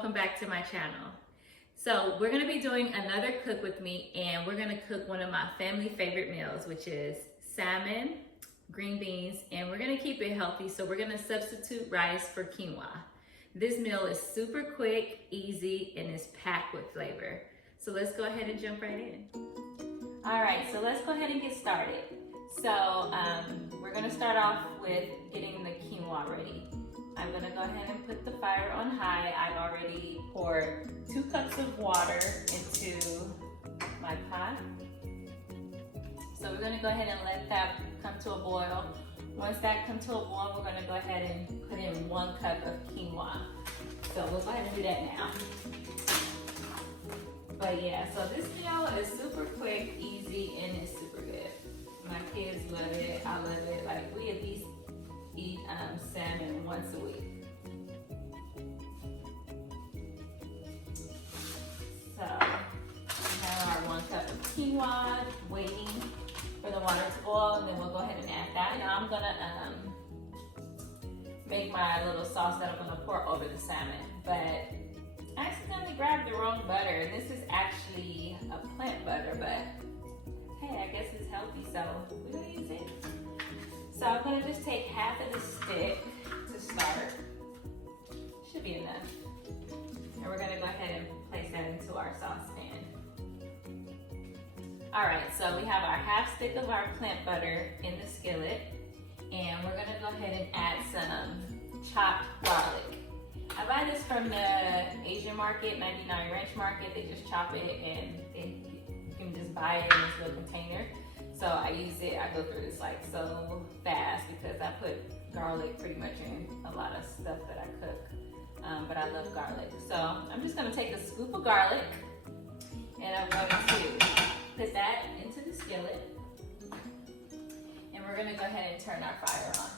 welcome back to my channel. So we're gonna be doing another cook with me, and we're gonna cook one of my family favorite meals, which is salmon, green beans, and we're gonna keep it healthy. So we're gonna substitute rice for quinoa. This meal is super quick, easy, and is packed with flavor. So let's go ahead and jump right in. All right, so let's go ahead and get started. So we're gonna start off with getting the quinoa ready. I'm gonna go ahead and put the fire on high. I've already poured 2 cups of water into my pot. So we're gonna go ahead and let that come to a boil. Once that comes to a boil, we're gonna go ahead and put in 1 cup of quinoa. So we'll go ahead and do that now. But yeah, so this meal is super quick, easy, and it's super good. My kids love it, I love it. Like, we at least eat salmon once a week. So we have our 1 cup of quinoa waiting for the water to boil, and then we'll go ahead and add that. Now I'm gonna make my little sauce that I'm gonna pour over the salmon, but I accidentally grabbed the wrong butter. This is actually a plant butter, but hey, I guess it's healthy, so we're gonna use it. So I'm gonna just take half of the stick to start. Should be enough. And we're gonna go ahead and place that into our saucepan. All right, so we have our half stick of our plant butter in the skillet, and we're gonna go ahead and add some chopped garlic. I buy this from the Asian market, 99 Ranch Market. They just chop it and you can just buy it in this little container. So I use it, I go through this like so fast because I put garlic pretty much in a lot of stuff that I cook. But I love garlic. So I'm just gonna take a scoop of garlic and I'm going to put that into the skillet. And we're gonna go ahead and turn our fire on.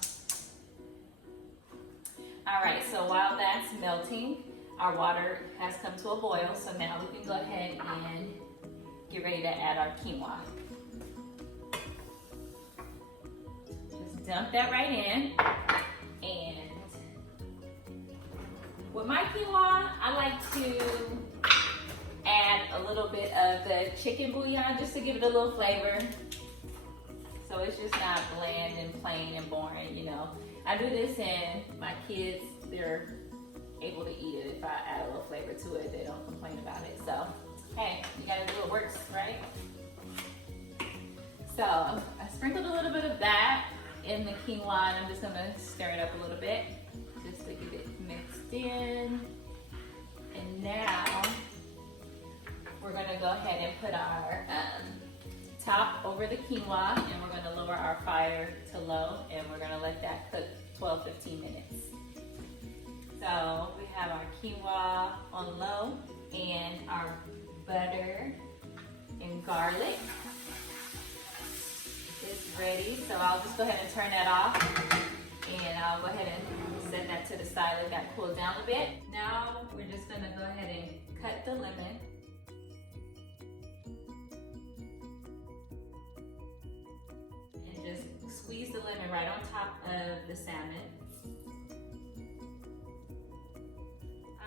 All right, so while that's melting, our water has come to a boil. So now we can go ahead and get ready to add our quinoa. Just dump that right in. And with my quinoa, I like to add a little bit of the chicken bouillon just to give it a little flavor. So it's just not bland and plain and boring, you know. I do this and my kids, they're able to eat it. If I add a little flavor to it, they don't complain about it. So, hey, you gotta do what works, right? So, I sprinkled a little bit of that in the quinoa, and I'm just gonna stir it up a little bit just to get it mixed in. And now, we're gonna go ahead and put our top over the quinoa, and we're gonna lower our fire to low, and we're gonna let that cook 12-15 minutes. So we have our quinoa on low and our butter and garlic is ready. So I'll just go ahead and turn that off, and I'll go ahead and set that to the side, let that cool down a bit. Now we're just gonna go ahead and cut the lemon. Squeeze the lemon right on top of the salmon.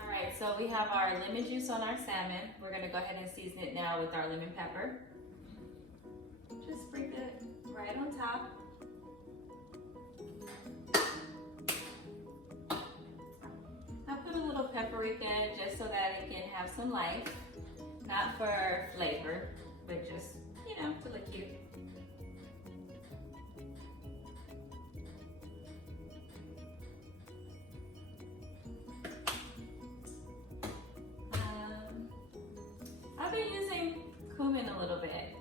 All right, so we have our lemon juice on our salmon. We're gonna go ahead and season it now with our lemon pepper. Just sprinkle it right on top. I put a little paparika just so that it can have some life. Not for flavor, but just, you know, to look cute. I've been using cumin a little bit.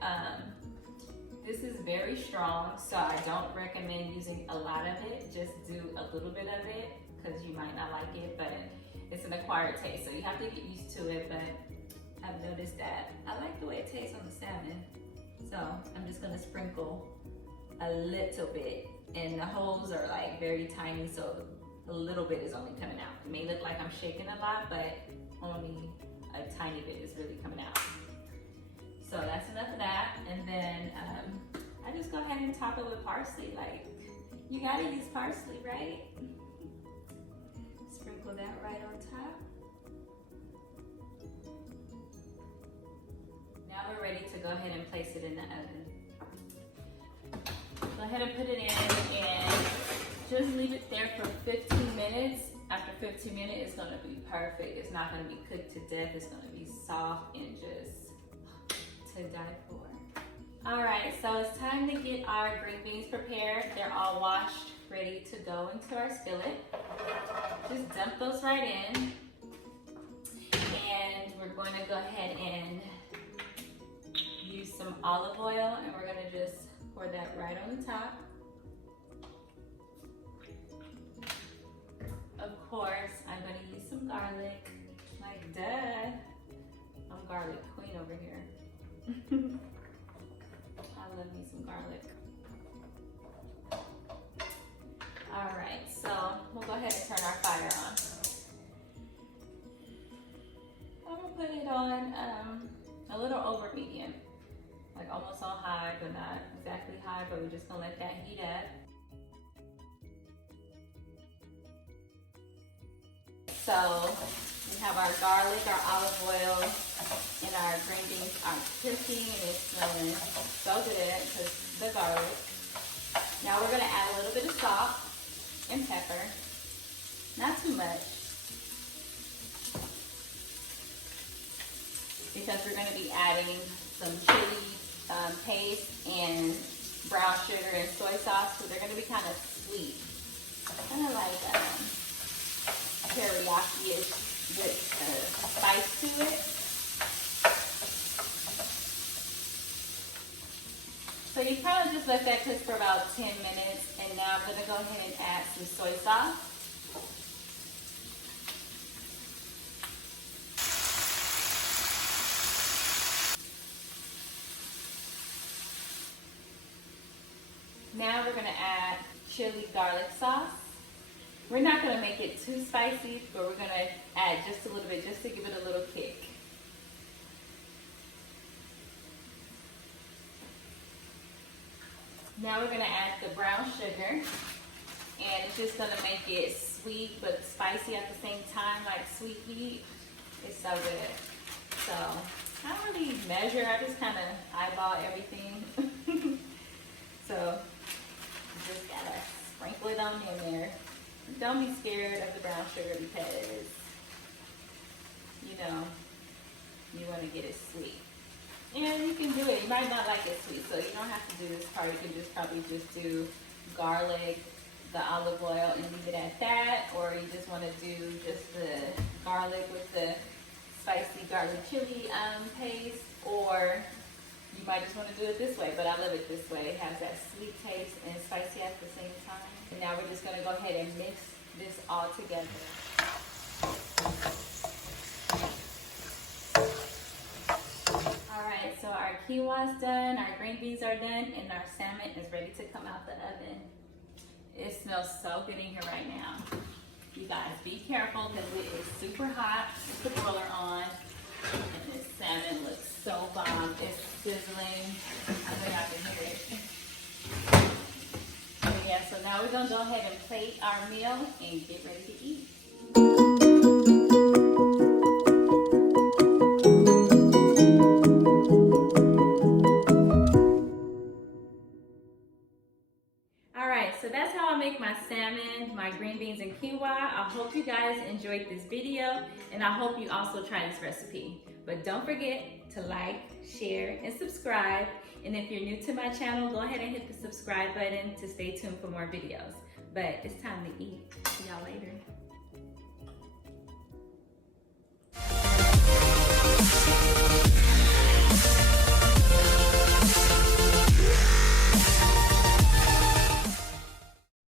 This is very strong, so I don't recommend using a lot of it. Just do a little bit of it because you might not like it, but it's an acquired taste, so you have to get used to it. But I've noticed that I like the way it tastes on the salmon, so I'm just gonna sprinkle a little bit, and the holes are like very tiny, so a little bit is only coming out. It may look like I'm shaking a lot, but only a tiny bit is really coming out. So that's enough of that. And then I just go ahead and top it with parsley. Like, you gotta use parsley, right? Sprinkle that right on top. we're ready to go ahead and place it in the oven. Go ahead and put it in and just leave it there for 15 minutes. After 15 minutes, it's gonna be perfect. It's not gonna be cooked to death. It's gonna be soft and just to die for. All right, so it's time to get our green beans prepared. They're all washed, ready to go into our skillet. Just dump those right in. And we're going to go ahead and use some olive oil, and we're gonna just pour that right on the top. Of course, I'm gonna use some garlic, like duh. I'm garlic queen over here. I love me some garlic. All right, so we'll go ahead and turn our fire on. I'm gonna put it on a little over medium, like almost on high, but not exactly high, but we're just gonna let that heat up. So we have our garlic, our olive oil, and our green beans are cooking, and it's smelling so good because the garlic. Now we're gonna add a little bit of salt and pepper, not too much, because we're gonna be adding some chili paste and brown sugar and soy sauce, so they're gonna be kind of sweet, kind of like teriyaki-ish with spice to it. So you kind of just let that cook for about 10 minutes, and now I'm gonna go ahead and add some soy sauce. Now we're gonna add chili garlic sauce. We're not gonna make it too spicy, but we're gonna add just a little bit, just to give it a little kick. Now we're gonna add the brown sugar, and it's just gonna make it sweet but spicy at the same time, like sweet heat. It's so good. So I don't really measure, I just kind of eyeball everything. So you just gotta sprinkle it on in there. Don't be scared of the brown sugar because, you know, you want to get it sweet. And you can do it. You might not like it sweet, so you don't have to do this part. You can just probably just do garlic, the olive oil, and leave it at that. Or you just want to do just the garlic with the spicy garlic chili paste. Or you might just want to do it this way, but I love it this way. It has that sweet taste and spicy at the same time. And now we're just going to go ahead and mix this all together. Alright, so our quinoa is done, our green beans are done, and our salmon is ready to come out the oven. It smells so good in here right now. You guys be careful because it is super hot with the broiler on. And this salmon looks so bomb. It's sizzling. I think I can hear it. So yeah, so now we're gonna go ahead and plate our meal and get ready to eat. Alright, so that's how I make my salmon, my green beans, and quinoa. I hope you guys enjoyed this video, and I hope you also try this recipe. But don't forget to like, share, and subscribe. And if you're new to my channel, go ahead and hit the subscribe button to stay tuned for more videos. But it's time to eat. See y'all later.